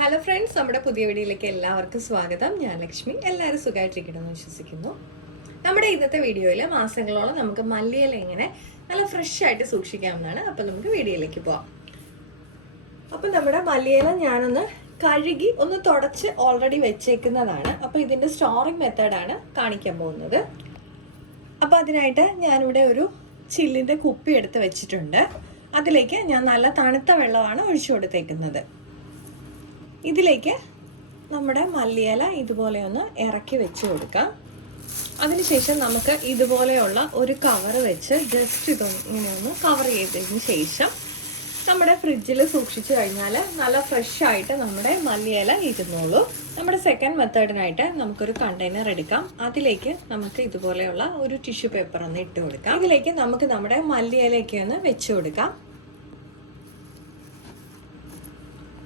Hello friends, നമ്മുടെ പുതിയ വീഡിയോയിലേക്ക് എല്ലാവർക്കും സ്വാഗതം. ഞാൻ ലക്ഷ്മി. എല്ലാവരും സുഖമായിട്ടിരിക്കണമെന്ന് വിശ്വസിക്കുന്നു. നമ്മുടെ ഇന്നത്തെ വീഡിയോയിൽ മാസങ്ങളോളം നമുക്ക് മല്ലിയില എങ്ങനെ നല്ല ഫ്രഷ് ആയിട്ട് സൂക്ഷിക്കാവുന്നതാണ്. അപ്പം നമുക്ക് വീഡിയോയിലേക്ക് പോവാം. അപ്പം നമ്മുടെ മല്ലിയില ഞാനൊന്ന് കഴുകി ഒന്ന് തുടച്ച് ഓൾറെഡി വെച്ചേക്കുന്നതാണ്. അപ്പം ഇതിൻ്റെ സ്റ്റോറിങ് മെത്തേഡാണ് കാണിക്കാൻ പോകുന്നത്. അപ്പം അതിനായിട്ട് ഞാനിവിടെ ഒരു ചില്ലിൻ്റെ കുപ്പി എടുത്ത് വെച്ചിട്ടുണ്ട്. അതിലേക്ക് ഞാൻ നല്ല തണുത്ത വെള്ളമാണ് ഒഴിച്ചു കൊടുത്തേക്കുന്നത്. ഇതിലേക്ക് നമ്മുടെ മല്ലിയില ഇതുപോലെ ഒന്ന് ഇറക്കി വെച്ച് കൊടുക്കാം. അതിനുശേഷം നമുക്ക് ഇതുപോലെയുള്ള ഒരു കവർ വെച്ച് ജസ്റ്റ് ഇങ്ങനെ ഒന്ന് കവർ ചെയ്തതിന് ശേഷം നമ്മുടെ ഫ്രിഡ്ജിൽ സൂക്ഷിച്ചു കഴിഞ്ഞാൽ നല്ല ഫ്രഷ് ആയിട്ട് നമ്മുടെ മല്ലിയില ഇരുന്നോളൂ. നമ്മുടെ സെക്കൻഡ് മെത്തേഡിനായിട്ട് നമുക്കൊരു കണ്ടെയ്നർ എടുക്കാം. അതിലേക്ക് നമുക്ക് ഇതുപോലെയുള്ള ഒരു ടിഷ്യൂ പേപ്പർ ഒന്ന് ഇട്ട് കൊടുക്കാം. ഇതിലേക്ക് നമുക്ക് നമ്മുടെ മല്ലിയിലയൊക്കെ ഒന്ന് വെച്ച് കൊടുക്കാം.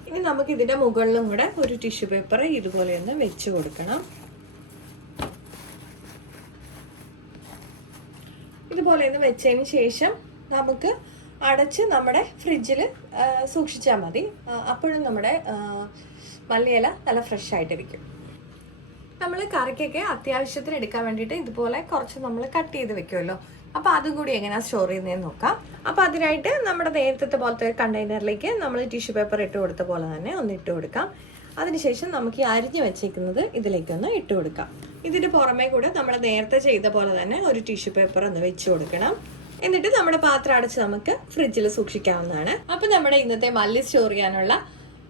ഇനി നമുക്ക് ഇതിൻ്റെ മുകളിലും കൂടെ ഒരു ടിഷ്യൂ പേപ്പർ ഇതുപോലെ ഒന്ന് വെച്ച് കൊടുക്കണം. ഇതുപോലെ ഒന്ന് വെച്ചതിന് ശേഷം നമുക്ക് അടച്ച് നമ്മുടെ ഫ്രിഡ്ജിൽ സൂക്ഷിച്ചാൽ മതി. അപ്പോഴും നമ്മുടെ മല്ലിയില നല്ല ഫ്രഷ് ആയിട്ടിരിക്കും. നമ്മൾ കറിക്കൊക്കെ അത്യാവശ്യത്തിന് എടുക്കാൻ വേണ്ടിയിട്ട് ഇതുപോലെ കുറച്ച് നമ്മൾ കട്ട് ചെയ്ത് വെക്കുമല്ലോ. അപ്പോൾ അതും കൂടി എങ്ങനെയാണ് സ്റ്റോർ ചെയ്യുന്നതെന്ന് നോക്കാം. അപ്പോൾ അതിനായിട്ട് നമ്മുടെ നേരത്തെ പോലത്തെ ഒരു കണ്ടെയ്നറിലേക്ക് നമ്മൾ ടിഷ്യൂ പേപ്പർ ഇട്ട് കൊടുത്ത പോലെ തന്നെ ഒന്ന് ഇട്ട് കൊടുക്കാം. അതിനുശേഷം നമുക്ക് ഈ അരിഞ്ഞ് വെച്ചേക്കുന്നത് ഇതിലേക്കൊന്ന് ഇട്ട് കൊടുക്കാം. ഇതിന് പുറമേ കൂടെ നമ്മൾ നേരത്തെ ചെയ്ത പോലെ തന്നെ ഒരു ടിഷ്യൂ പേപ്പർ ഒന്ന് വെച്ച് കൊടുക്കണം. എന്നിട്ട് നമ്മുടെ പാത്രം അടച്ച് നമുക്ക് ഫ്രിഡ്ജിൽ സൂക്ഷിക്കാവുന്നതാണ്. അപ്പോൾ നമ്മുടെ ഇന്നത്തെ മല്ലി സ്റ്റോർ ചെയ്യാനുള്ള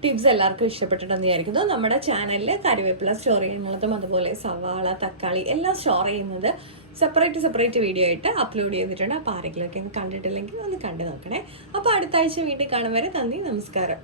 ടിപ്സ് എല്ലാവർക്കും ഇഷ്ടപ്പെട്ടിട്ടുണ്ടെന്ന് വിചാരിക്കുന്നു. നമ്മുടെ ചാനലിൽ കറിവേപ്പില സ്റ്റോർ ചെയ്യുന്നതും അതുപോലെ സവാള, തക്കാളി എല്ലാം സ്റ്റോർ ചെയ്യുന്നത് സെപ്പറേറ്റ് വീഡിയോ ആയിട്ട് അപ്ലോഡ് ചെയ്തിട്ടുണ്ട്. അപ്പോൾ ആരെങ്കിലുമൊക്കെ ഒന്ന് കണ്ടിട്ടില്ലെങ്കിൽ ഒന്ന് കണ്ടു നോക്കണേ. അപ്പോൾ അടുത്ത ആഴ്ച വീണ്ടും കാണും വരെ നന്ദി, നമസ്കാരം.